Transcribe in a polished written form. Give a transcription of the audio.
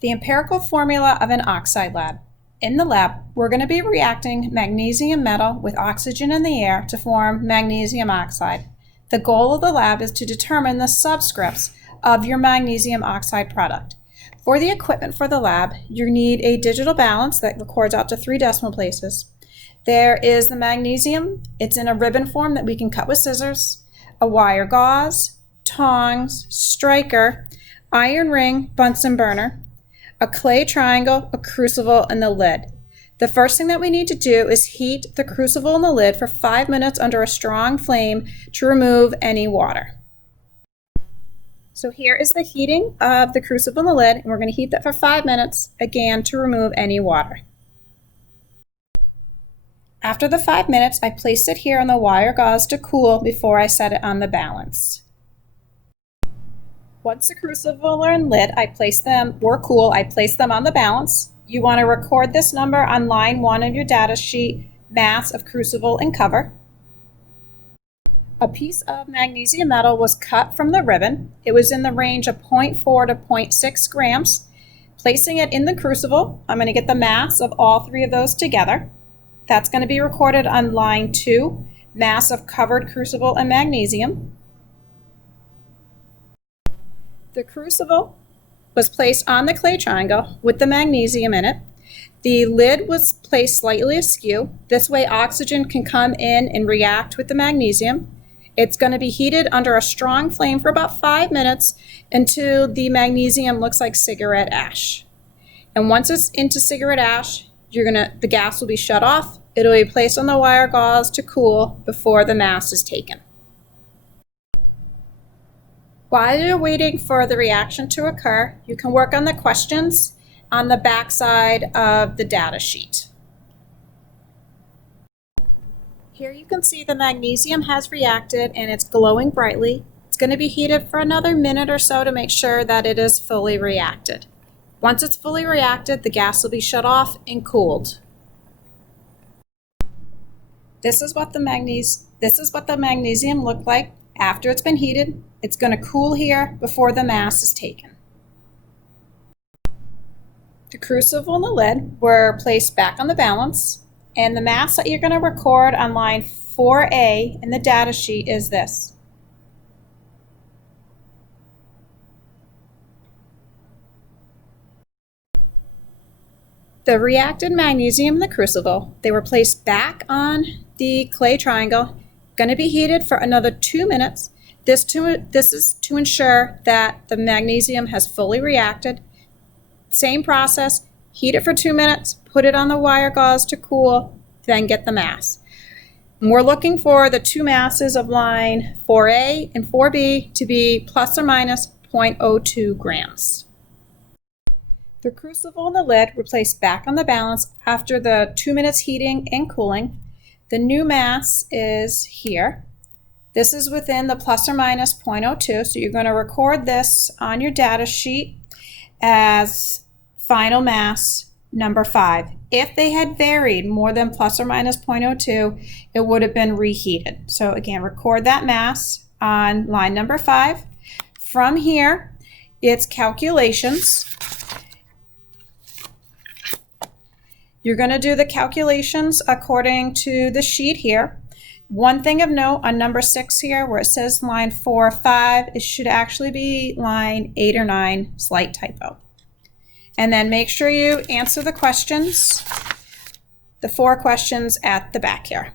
The empirical formula of an oxide lab. In the lab, we're going to be reacting magnesium metal with oxygen in the air to form magnesium oxide. The goal of the lab is to determine the subscripts of your magnesium oxide product. For the equipment for the lab, you need a digital balance that records out to 3 decimal places. There is the magnesium. It's in a ribbon form that we can cut with scissors, a wire gauze, tongs, striker, iron ring, Bunsen burner, a clay triangle, a crucible, and the lid. The first thing that we need to do is heat the crucible and the lid for 5 minutes under a strong flame to remove any water. So here is the heating of the crucible and the lid, and we're going to heat that for 5 minutes, again, to remove any water. After the 5 minutes, I place it here on the wire gauze to cool before I set it on the balance. Once the crucible and lid, I place them on the balance. You want to record this number on line 1 of your data sheet, mass of crucible and cover. A piece of magnesium metal was cut from the ribbon. It was in the range of 0.4 to 0.6 grams. Placing it in the crucible, I'm going to get the mass of all 3 of those together. That's going to be recorded on line 2, mass of covered crucible and magnesium. The crucible was placed on the clay triangle with the magnesium in it. The lid was placed slightly askew. This way oxygen can come in and react with the magnesium. It's going to be heated under a strong flame for about 5 minutes until the magnesium looks like cigarette ash. And once it's into cigarette ash, the gas will be shut off. It'll be placed on the wire gauze to cool before the mass is taken. While you're waiting for the reaction to occur, you can work on the questions on the back side of the data sheet. Here you can see the magnesium has reacted and it's glowing brightly. It's going to be heated for another minute or so to make sure that it is fully reacted. Once it's fully reacted, the gas will be shut off and cooled. This is what the magnesium looked like after it's been heated. It's going to cool here before the mass is taken. The crucible and the lid were placed back on the balance, and the mass that you're going to record on line 4A in the data sheet is this. The reacted magnesium in the crucible, they were placed back on the clay triangle, going to be heated for another 2 minutes. This is to ensure that the magnesium has fully reacted. Same process, heat it for 2 minutes, put it on the wire gauze to cool, then get the mass. And we're looking for the 2 masses of line 4A and 4B to be plus or minus 0.02 grams. The crucible and the lid were placed back on the balance after the 2 minutes heating and cooling. The new mass is here. This is within the plus or minus 0.02, so you're going to record this on your data sheet as final mass number 5. If they had varied more than plus or minus 0.02, it would have been reheated. So again, record that mass on line number 5. From here, it's calculations. You're going to do the calculations according to the sheet here. One thing of note on number 6 here, where it says line 4 or 5, it should actually be line 8 or 9, slight typo. And then make sure you answer the questions, the 4 questions at the back here.